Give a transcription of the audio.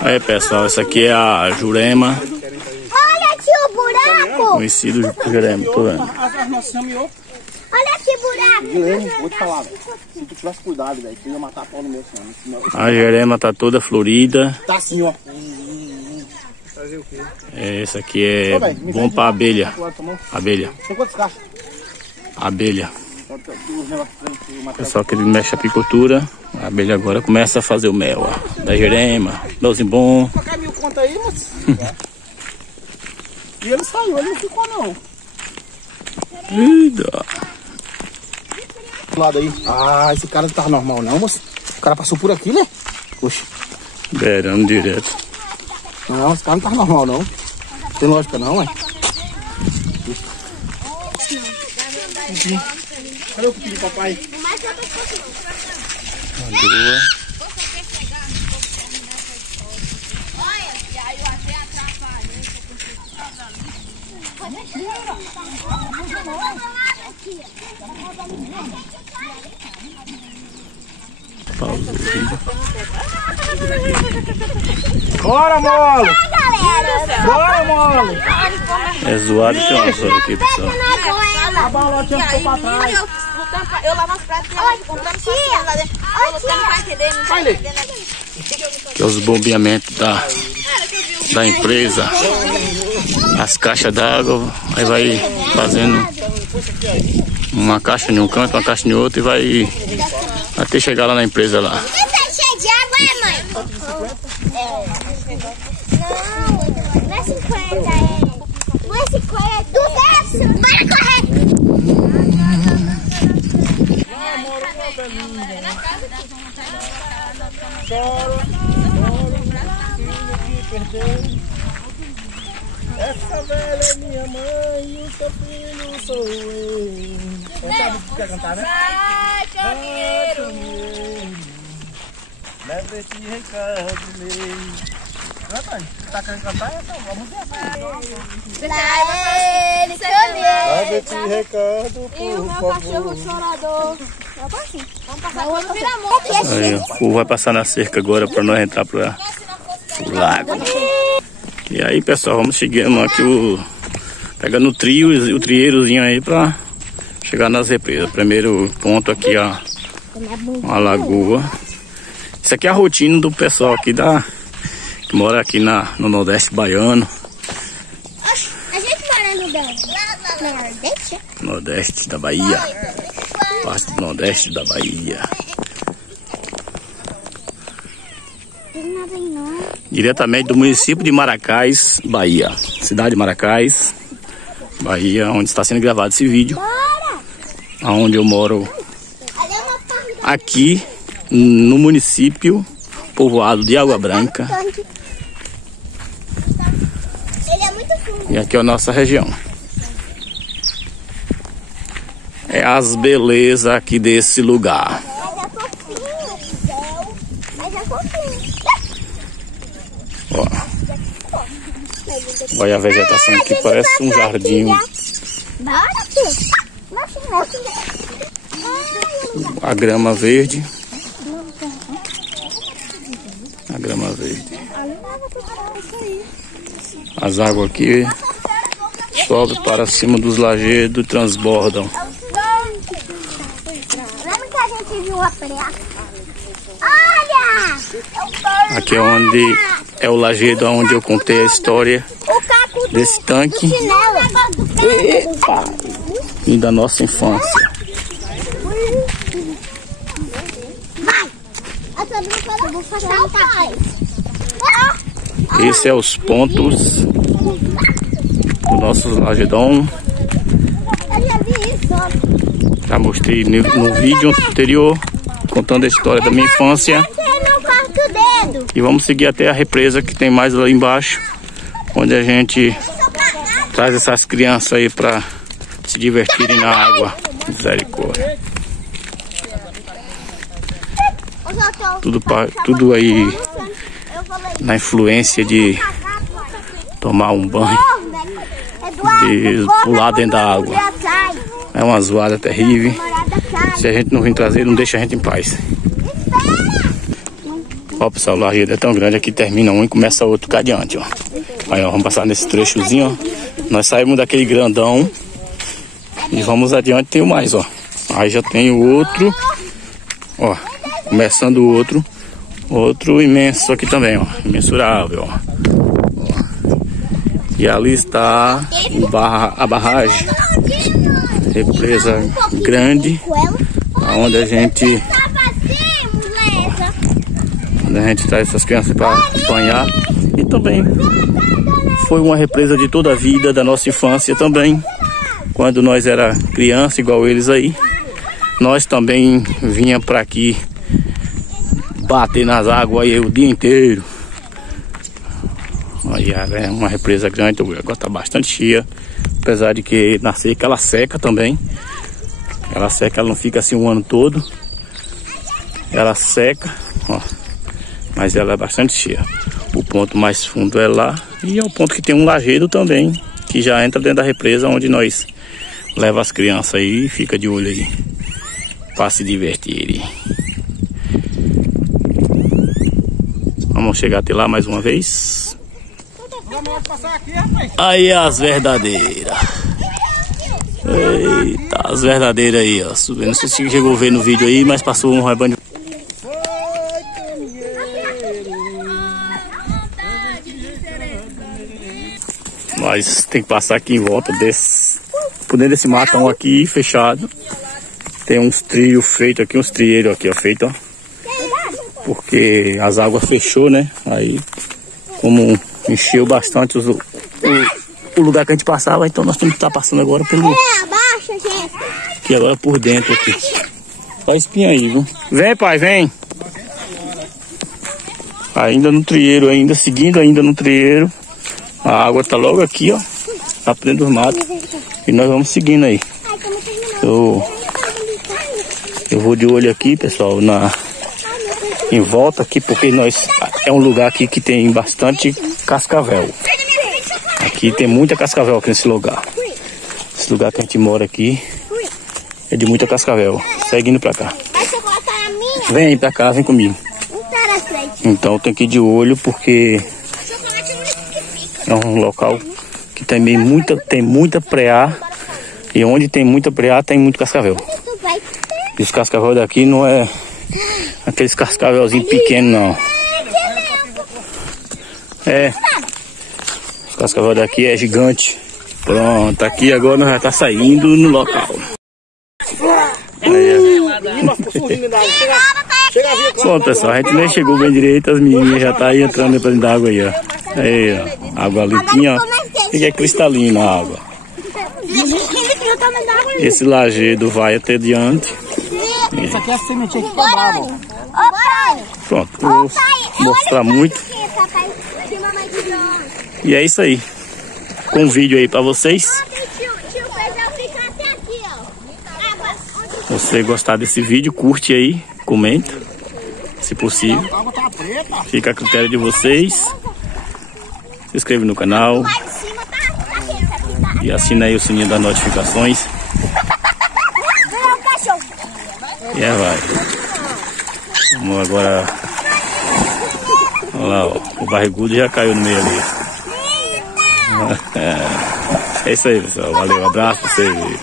Aí, pessoal, essa aqui é a Jurema. Olha aqui o buraco. Conhecido Jurema, tô vendo. Olha aqui o buraco. Guilherme, vou te falar, velho. Se tu tivesse cuidado, velho, tu ia matar a pau no meu senhor. A Jurema tá toda florida. Tá assim, ó. Fazer o quê? Essa aqui é bom pra abelha. Abelha. Tem quantos cachos? Abelha. Pessoal que ele mexe a apicultura. A abelha agora começa a fazer o mel, ó. Da Jurema, melzinho bom. Vou pagar 1000 conto aí, moço. E ele saiu, ele não ficou não. Vida. Do lado aí. Ah, esse cara não tá normal não, moço. O cara passou por aqui, né? Poxa. Beirando direto. Não, esse cara não tá normal não. Tem lógica não, ué. Cadê o cupim do papai? Boa. Pausa o vídeo. Bora, mole! Bora, mole! É zoado que tem uma zona aqui, pessoal. A balotinha ficou pra trás. Eu lavo as pratas e ela comprando pastinha lá dentro. Eu lutando pra entender, não tá entendendo. Que é os bombeamentos da empresa. As caixas d'água. Aí vai fazendo uma caixa em um canto, uma caixa em outro e vai até chegar lá na empresa lá. Você tá cheio de água, é, mãe? Não é 50, Não é 50, 200. Bora correr. Essa velha é minha mãe e o seu filho sou eu. Não sabe o que quer cantar, né? Ai, caminheiro. Leva esse recado meu. Canta aí. Tá querendo cantar essa? Vamos ver essa. Ele caminhou. Leva esse recado, E o meu cachorro chorador. Vamos passar quando vira amor. Aí, o povo vai passar na cerca agora para nós entrar pro lago. E aí, pessoal, vamos chegando aqui pegando o trio e o trieirozinho aí para chegar nas represas. Primeiro ponto aqui, ó, uma lagoa. Isso aqui é a rotina do pessoal aqui que mora aqui no Nordeste baiano. A gente mora no Nordeste? Nordeste da Bahia. Parte do Nordeste da Bahia. Diretamente do município de Maracás, Bahia. Cidade de Maracás, Bahia, onde está sendo gravado esse vídeo. Onde eu moro aqui no município povoado de Água Branca. Ele é muito fundo. E aqui é a nossa região. É as belezas aqui desse lugar. Mas é fofinho, céu. Mas é fofinho. Ó. Olha a vegetação aqui, parece um jardim. Bora, filho. A grama verde. A grama verde. As águas aqui sobem para cima dos lajedos e transbordam. Lembra que a gente viu a praia? Olha! Aqui é onde é o lajedo onde eu contei a história desse tanque e da nossa infância. Eu vou passar o pai. Esses são os pontos do nosso lajedão. Eu já vi isso. Já mostrei no vídeo anterior, contando a história da minha infância. Eu não corto o dedo. E vamos seguir até a represa que tem mais lá embaixo, onde a gente traz essas crianças aí para se divertirem na água. Misericórdia. Tudo aí na influência de tomar um banho, de pular dentro da água. É uma zoada terrível. Se a gente não vir trazer, não deixa a gente em paz. Ó, pessoal, o lajedo é tão grande aqui, termina um e começa outro cá adiante, ó. Aí, ó, vamos passar nesse trechozinho, ó. Nós saímos daquele grandão e vamos adiante, tem o mais, ó. Aí já tem o outro, ó, começando o outro imenso aqui também, ó, imensurável, ó. E ali está a barragem, represa grande, onde a gente traz essas crianças para banhar. E também foi uma represa de toda a vida, da nossa infância também. Quando nós era criança, igual eles aí, nós também vinha para aqui bater nas águas aí o dia inteiro. Aí é uma represa grande, agora tá bastante cheia. Apesar de que na seca ela seca também. Ela seca, ela não fica assim o ano todo. Ela seca, ó. Mas ela é bastante cheia. O ponto mais fundo é lá. E é o ponto que tem um lajedo também, que já entra dentro da represa, onde nós leva as crianças aí e fica de olho aí para se divertirem. Vamos chegar até lá mais uma vez. Aí as verdadeiras. Eita, as verdadeiras aí, ó. Subindo. Não sei se chegou a ver no vídeo aí, mas passou um rebanho. Nós tem que passar aqui em volta por dentro desse matão aqui fechado. Tem uns trilhos feitos aqui, uns trilheiros aqui, ó, feito, ó. Porque as águas fechou, né? Aí, como encheu bastante o lugar que a gente passava, então nós temos que estar passando agora pelo... Aqui agora por dentro aqui. Olha a espinha aí, viu? Vem, pai, vem! Ainda no trieiro, ainda seguindo ainda no trieiro. A água tá logo aqui, ó. Tá dentro dos matos. E nós vamos seguindo aí. Eu vou de olho aqui, pessoal, em volta aqui, porque é um lugar aqui que tem bastante cascavel. Aqui tem muita cascavel aqui nesse lugar. Esse lugar que a gente mora aqui é de muita cascavel. Segue indo pra cá. Vem pra cá, vem comigo. Então tem que ir de olho, porque é um local que tem muita preá. E onde tem muita preá tem muito cascavel. E os cascavel daqui não é aqueles cascavelzinhos pequenos, não. Os cascavel daqui é gigante. Pronto, aqui agora nós já tá saindo no local. Bom, pessoal, a gente nem chegou bem direito, as meninas já tá aí entrando dentro da água aí, ó. Aí, ó, água limpinha, ó. E é cristalina a água. Esse lajedo vai até diante. Isso aqui é a sementinha que quebrava. Pronto, vou mostrar muito. E é isso aí. Com um vídeo aí pra vocês. Se você gostar desse vídeo, curte aí, comenta, se possível. Fica a critério de vocês. Se inscreve no canal. E assina aí o sininho das notificações. E vai. Vamos agora. Olha lá, ó. O barrigudo já caiu no meio ali. É isso aí, pessoal. Valeu, abraço pra vocês.